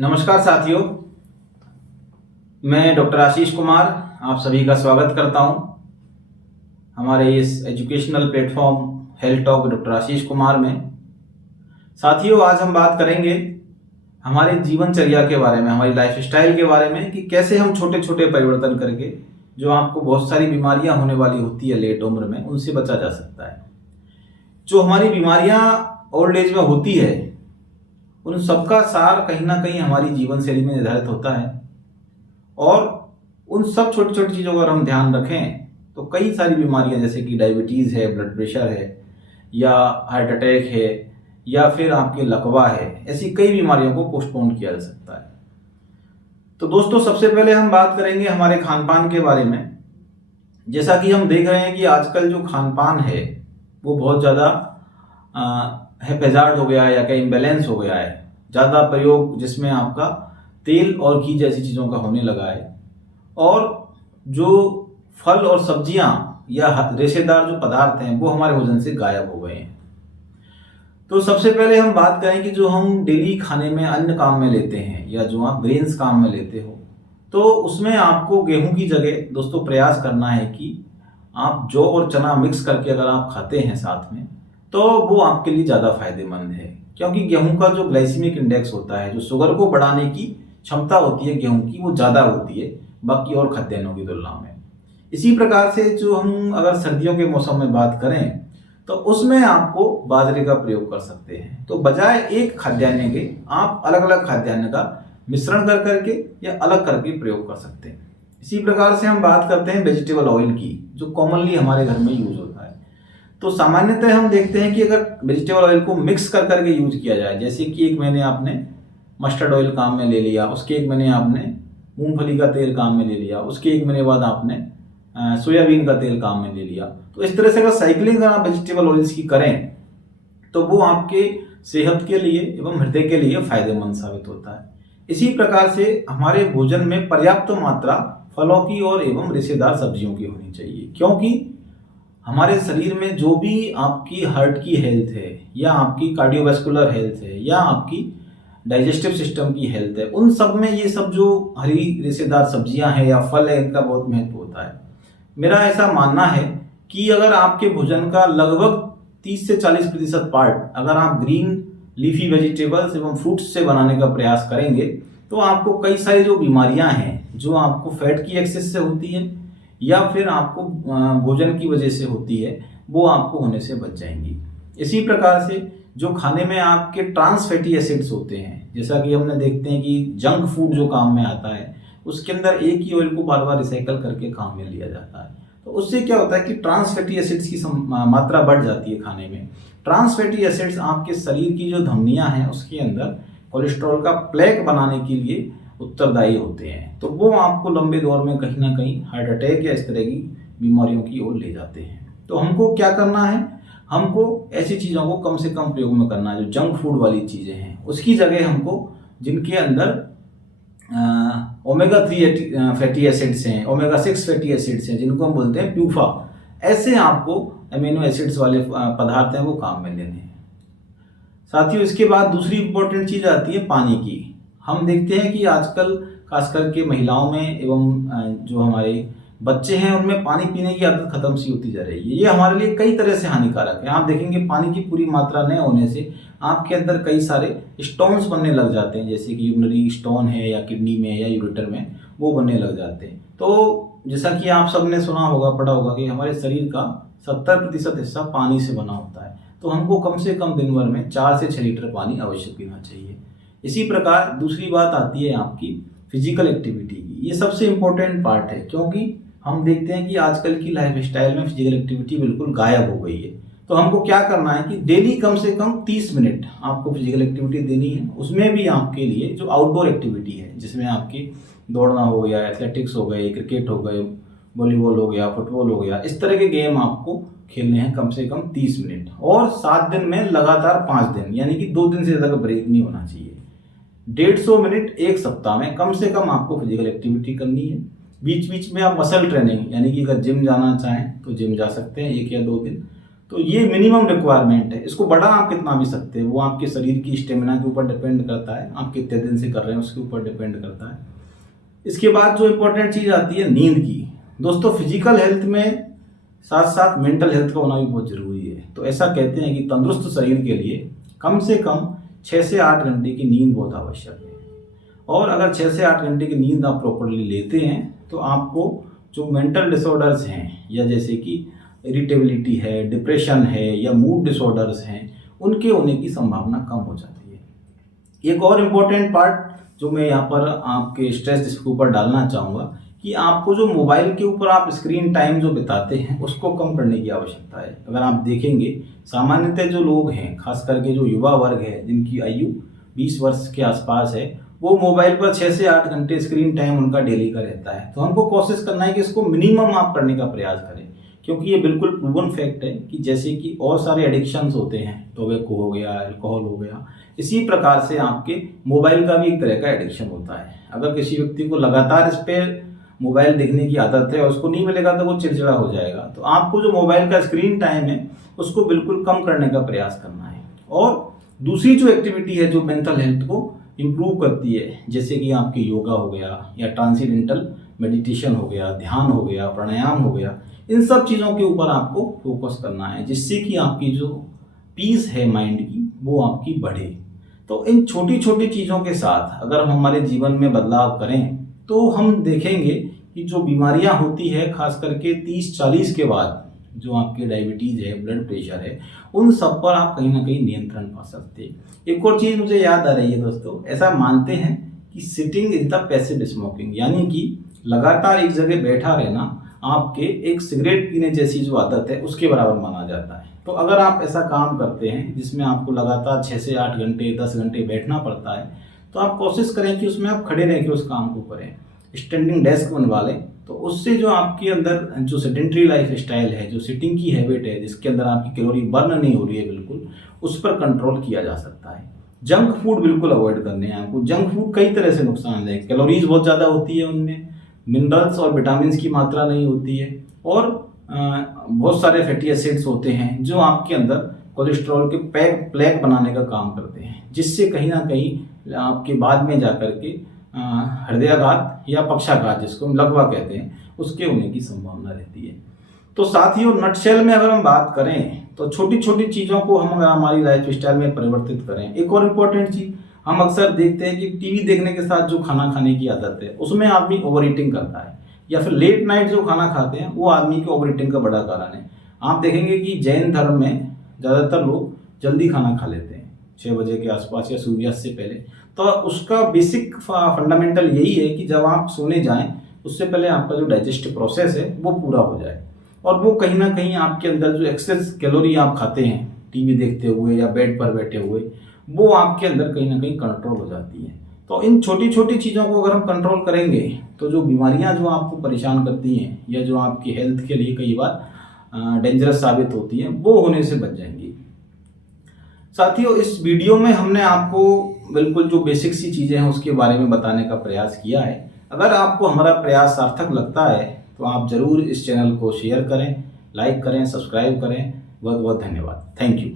नमस्कार साथियों, मैं डॉक्टर आशीष कुमार आप सभी का स्वागत करता हूं हमारे इस educational platform health talk doctor Ashish Kumar में। साथियों, आज हम बात करेंगे हमारे जीवनचर्या के बारे में, हमारी लाइफस्टाइल के बारे में कि कैसे हम छोटे छोटे परिवर्तन करके जो आपको बहुत सारी बीमारियां होने वाली होती है लेट उम्र में, उनसे बचा जा सकता है। जो हमारी बीमारियां ओल्ड एज में होती है उन सबका सार कहीं ना कहीं हमारी जीवन शैली में निर्धारित होता है, और उन सब छोटी छोटी चीज़ों का अगर हम ध्यान रखें तो कई सारी बीमारियां जैसे कि डायबिटीज़ है, ब्लड प्रेशर है, या हार्ट अटैक है, या फिर आपके लकवा है, ऐसी कई बीमारियों को पोस्टपोन किया जा सकता है। तो दोस्तों, सबसे पहले हम बात करेंगे हमारे खान पान के बारे में। जैसा कि हम देख रहे हैं कि आजकल जो खान पान है वो बहुत ज़्यादा हैपेजार्ड हो गया है या कहीं इम्बैलेंस हो गया है। ज़्यादा प्रयोग जिसमें आपका तेल और घी जैसी चीज़ों का होने लगा है, और जो फल और सब्जियां या रेशेदार जो पदार्थ हैं वो हमारे भोजन से गायब हो गए हैं। तो सबसे पहले हम बात करें कि जो हम डेली खाने में अन्न काम में लेते हैं या जो आप ग्रेन्स काम में लेते हो, तो उसमें आपको गेहूं की जगह दोस्तों प्रयास करना है कि आप जौ और चना मिक्स करके अगर आप खाते हैं साथ में, तो वो आपके लिए ज़्यादा फायदेमंद है। क्योंकि गेहूं का जो ग्लाइसीमिक इंडेक्स होता है, जो शुगर को बढ़ाने की क्षमता होती है गेहूं की, वो ज़्यादा होती है बाकी और खाद्यान्नों की तुलना में। इसी प्रकार से जो हम अगर सर्दियों के मौसम में बात करें तो उसमें आपको बाजरे का प्रयोग कर सकते हैं। तो बजाय एक खाद्यान्न के आप अलग अलग खाद्यान्न का मिश्रण कर करके या अलग करके प्रयोग कर सकते हैं। इसी प्रकार से हम बात करते हैं वेजिटेबल ऑयल की, जो कॉमनली हमारे घर में यूज होता है। तो सामान्यतः हम देखते हैं कि अगर वेजिटेबल ऑयल को मिक्स कर करके यूज किया जाए, जैसे कि एक महीने आपने मस्टर्ड ऑयल काम में ले लिया, उसके एक महीने आपने मूंगफली का तेल काम में ले लिया, उसके एक महीने बाद आपने सोयाबीन का तेल काम में ले लिया। तो इस तरह से अगर साइकिलिंग अगर आप वेजिटेबल ऑयल्स की करें तो वो आपके सेहत के लिए एवं हृदय के लिए फायदेमंद साबित होता है। इसी प्रकार से हमारे भोजन में पर्याप्त मात्रा फलों की और एवं रेशेदार सब्जियों की होनी चाहिए, क्योंकि हमारे शरीर में जो भी आपकी हार्ट की हेल्थ है या आपकी कार्डियोवैस्कुलर हेल्थ है या आपकी डाइजेस्टिव सिस्टम की हेल्थ है, उन सब में ये सब जो हरी रेशेदार सब्जियां हैं या फल है, इनका बहुत महत्व होता है। मेरा ऐसा मानना है कि अगर आपके भोजन का लगभग 30 से 40% पार्ट अगर आप ग्रीन लीफी वेजिटेबल्स एवं फ्रूट्स से बनाने का प्रयास करेंगे, तो आपको कई सारी जो बीमारियां हैं जो आपको फैट की एक्सेस से होती है या फिर आपको भोजन की वजह से होती है, वो आपको होने से बच जाएंगी। इसी प्रकार से जो खाने में आपके ट्रांस फैटी एसिड्स होते हैं, जैसा कि हमने देखते हैं कि जंक फूड जो काम में आता है उसके अंदर एक ही ऑयल को बार बार रिसाइकल करके काम में लिया जाता है। तो उससे क्या होता है कि ट्रांस फैटी एसिड्स की मात्रा बढ़ जाती है खाने में। ट्रांस फैटी एसिड्स आपके शरीर की जो धमनियां हैं उसके अंदर कोलेस्ट्रॉल का प्लेक बनाने के लिए उत्तरदायी होते हैं। तो वो आपको लंबे दौर में कहीं ना कहीं हार्ट अटैक या इस तरह की बीमारियों की ओर ले जाते हैं। तो हमको क्या करना है, हमको ऐसी चीज़ों को कम से कम प्रयोग में करना है। जो जंक फूड वाली चीज़ें हैं उसकी जगह हमको जिनके अंदर ओमेगा 3 फैटी एसिड्स हैं, ओमेगा 6 फैटी एसिड्स हैं, जिनको हम बोलते हैं प्यूफा, ऐसे आपको अमीनो एसिड्स वाले पदार्थ हैं वो काम में लेने हैं। साथियों, इसके बाद दूसरी इंपॉर्टेंट चीज़ आती है पानी की। हम देखते हैं कि आजकल खास करके महिलाओं में एवं जो हमारे बच्चे हैं उनमें पानी पीने की आदत खत्म सी होती जा रही है। ये हमारे लिए कई तरह से हानिकारक है। आप देखेंगे पानी की पूरी मात्रा न होने से आपके अंदर कई सारे स्टोन्स बनने लग जाते हैं, जैसे कि यूरिनरी स्टोन है या किडनी में या यूरेटर में वो बनने लग जाते हैं। तो जैसा कि आप सबने सुना होगा, पढ़ा होगा कि हमारे शरीर का 70% हिस्सा पानी से बना होता है। तो हमको कम से कम दिन भर में 4 से 6 लीटर पानी अवश्य पीना चाहिए। इसी प्रकार दूसरी बात आती है आपकी फिजिकल एक्टिविटी की। ये सबसे इम्पोर्टेंट पार्ट है, क्योंकि हम देखते हैं कि आजकल की लाइफ स्टाइल में फिजिकल एक्टिविटी बिल्कुल गायब हो गई है। तो हमको क्या करना है कि डेली कम से कम 30 मिनट आपको फिजिकल एक्टिविटी देनी है। उसमें भी आपके लिए जो आउटडोर एक्टिविटी है, जिसमें आपकी दौड़ना हो गया, एथलेटिक्स हो गए, क्रिकेट हो गए, वॉलीबॉल हो गया, फुटबॉल हो गया, इस तरह के गेम आपको खेलने हैं कम से कम 30 मिनट, और 7 दिन में लगातार 5 दिन, यानी कि 2 दिन से ज़्यादा का ब्रेक नहीं होना चाहिए। 150 मिनट एक सप्ताह में कम से कम आपको फिजिकल एक्टिविटी करनी है। बीच बीच में आप मसल ट्रेनिंग, यानी कि अगर जिम जाना चाहें तो जिम जा सकते हैं 1 या 2 दिन। तो ये मिनिमम रिक्वायरमेंट है। इसको बढ़ा आप कितना भी सकते हैं, वो आपके शरीर की स्टेमिना के ऊपर डिपेंड करता है, आप कितने दिन से कर रहे हैं उसके ऊपर डिपेंड करता है। इसके बाद जो इम्पोर्टेंट चीज़ आती है नींद की। दोस्तों फिजिकल हेल्थ में साथ साथ मेंटल हेल्थ का होना भी बहुत ज़रूरी है। तो ऐसा कहते हैं कि तंदुरुस्त शरीर के लिए कम से कम 6 से 8 घंटे की नींद बहुत आवश्यक है। और अगर 6 से 8 घंटे की नींद आप प्रॉपरली लेते हैं तो आपको जो मेंटल डिसऑर्डर्स हैं, या जैसे कि इरिटेबिलिटी है, डिप्रेशन है, या मूड डिसऑर्डर्स हैं, उनके होने की संभावना कम हो जाती है। एक और इम्पोर्टेंट पार्ट जो मैं यहाँ पर आपके स्ट्रेस इसके ऊपर डालना चाहूँगा कि आपको जो मोबाइल के ऊपर आप स्क्रीन टाइम जो बिताते हैं उसको कम करने की आवश्यकता है। अगर आप देखेंगे सामान्यतः जो लोग हैं, खास करके जो युवा वर्ग है जिनकी आयु 20 वर्ष के आसपास है, वो मोबाइल पर 6 से 8 घंटे स्क्रीन टाइम उनका डेली का रहता है। तो हमको कोशिश करना है कि इसको मिनिमम आप करने का प्रयास करें, क्योंकि ये बिल्कुल प्रूवन फैक्ट है कि जैसे कि और सारे एडिक्शंस होते हैं, टोबैको हो गया, अल्कोहल हो गया, इसी प्रकार से आपके मोबाइल का भी एक तरह का एडिक्शन होता है। अगर किसी व्यक्ति को लगातार इस पर मोबाइल देखने की आदत है और उसको नहीं मिलेगा तो वो चिड़चिड़ा हो जाएगा। तो आपको जो मोबाइल का स्क्रीन टाइम है उसको बिल्कुल कम करने का प्रयास करना है। और दूसरी जो एक्टिविटी है जो मेंटल हेल्थ को इम्प्रूव करती है, जैसे कि आपकी योगा हो गया, या ट्रांसेंडेंटल मेडिटेशन हो गया, ध्यान हो गया, प्राणायाम हो गया, इन सब चीज़ों के ऊपर आपको फोकस करना है, जिससे कि आपकी जो पीस है माइंड की वो आपकी बढ़े। तो इन छोटी छोटी चीज़ों के साथ अगर हम हमारे जीवन में बदलाव करें तो हम देखेंगे कि जो बीमारियां होती है खास करके 30-40 के बाद, जो आपके डायबिटीज़ है, ब्लड प्रेशर है, उन सब पर आप कहीं ना कहीं नियंत्रण पा सकते हैं। एक और चीज़ मुझे याद आ रही है दोस्तों, ऐसा मानते हैं कि sitting is the passive smoking, यानी कि लगातार एक जगह बैठा रहना आपके एक सिगरेट पीने जैसी जो आदत है उसके बराबर माना जाता है। तो अगर आप ऐसा काम करते हैं जिसमें आपको लगातार 6 से 8 घंटे 10 घंटे बैठना पड़ता है, तो आप कोशिश करें कि उसमें आप खड़े रह के उस काम को करें, स्टैंडिंग डेस्क बनवा लें। तो उससे जो आपके अंदर जो सेडेंट्री लाइफ स्टाइल है, जो सिटिंग की हैबिट है, जिसके अंदर आपकी कैलोरी बर्न नहीं हो रही है बिल्कुल, उस पर कंट्रोल किया जा सकता है। जंक फूड बिल्कुल अवॉइड करने हैं आपको। जंक फूड कई तरह से नुकसानदायक, कैलोरीज बहुत ज़्यादा होती है उनमें, मिनरल्स और विटामिन की मात्रा नहीं होती है, और बहुत सारे फैटी एसिड्स होते हैं जो आपके अंदर कोलेस्ट्रॉल के प्लेक बनाने का काम करते हैं, जिससे कहीं ना कहीं आपके बाद में जाकर के हृदयाघात या पक्षाघात, जिसको हम लकवा कहते हैं, उसके होने की संभावना रहती है। तो साथियों, नटशेल में अगर हम बात करें तो छोटी छोटी चीज़ों को हम अगर हमारी लाइफ स्टाइल में परिवर्तित करें। एक और इम्पोर्टेंट चीज़ हम अक्सर देखते हैं कि टीवी देखने के साथ जो खाना खाने की आदत है उसमें आदमी ओवर ईटिंग करता है, या फिर लेट नाइट जो खाना खाते हैं वो आदमी के ओवर ईटिंग का बड़ा कारण है। आप देखेंगे कि जैन धर्म में ज़्यादातर लोग जल्दी खाना खा लेते हैं 6 बजे के आसपास या सूर्यास्त से पहले। तो उसका बेसिक फंडामेंटल यही है कि जब आप सोने जाएं उससे पहले आपका जो डाइजेस्टिव प्रोसेस है वो पूरा हो जाए, और वो कहीं ना कहीं आपके अंदर जो एक्सेस कैलोरी आप खाते हैं टीवी देखते हुए या बेड पर बैठे हुए, वो आपके अंदर कहीं ना कहीं कंट्रोल हो जाती है। तो इन छोटी छोटी चीज़ों को अगर हम कंट्रोल करेंगे तो जो बीमारियां जो आपको परेशान करती हैं या जो आपकी हेल्थ के लिए कई बार डेंजरस साबित होती हैं, वो होने से बच जाएंगी। साथियों, इस वीडियो में हमने आपको बिल्कुल जो बेसिक सी चीज़ें हैं उसके बारे में बताने का प्रयास किया है। अगर आपको हमारा प्रयास सार्थक लगता है तो आप ज़रूर इस चैनल को शेयर करें, लाइक करें, सब्सक्राइब करें। बहुत बहुत धन्यवाद। Thank you.